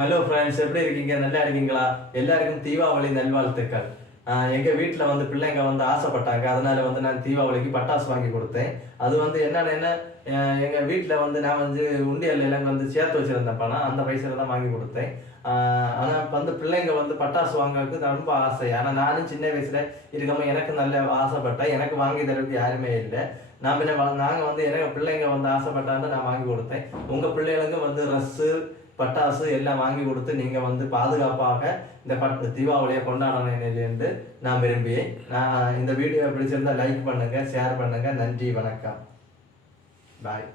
Hello friends, எப்படி இருக்கீங்க? நல்லா இருக்கீங்களா? எல்லாருக்கும் தீபாவளி நல்வாழ்த்துக்கள். எங்கள் வீட்டில் வந்து பிள்ளைங்க வந்து ஆசைப்பட்டாங்க. அதனால வந்து நான் தீபாவளிக்கு பட்டாசு வாங்கி கொடுத்தேன். அது வந்து என்னன்னா எங்கள் வீட்டில் வந்து நான் வந்து உண்டியல் எல்லாம் வந்து சேர்த்து வச்சுருந்தேன் பணம். அந்த பைசையில் தான் வாங்கி கொடுத்தேன். ஆனால் வந்து பிள்ளைங்க வந்து பட்டாசு வாங்குறதுக்கு ரொம்ப ஆசை. ஆனால் நானும் சின்ன வயசில் இருக்கும்போது எனக்கு நல்ல ஆசைப்பட்டேன். எனக்கு வாங்கி தரதுக்கு யாருமே இல்லை. நாங்கள் வந்து எனக்கு பிள்ளைங்க வந்து ஆசைப்பட்டாங்க, நான் வாங்கி கொடுத்தேன். உங்கள் பிள்ளைகளுக்கு வந்து ரஸ்ஸு பட்டாசு எல்லாம் வாங்கி கொடுத்து நீங்கள் வந்து பாதுகாப்பாக இந்த தீபாவளியை கொண்டாடணும் என்று நான் விரும்பியேன். நான் இந்த வீடியோ பிடிச்சிருந்தா லைக் பண்ணுங்கள், ஷேர் பண்ணுங்கள். நன்றி, வணக்கம், பாய்.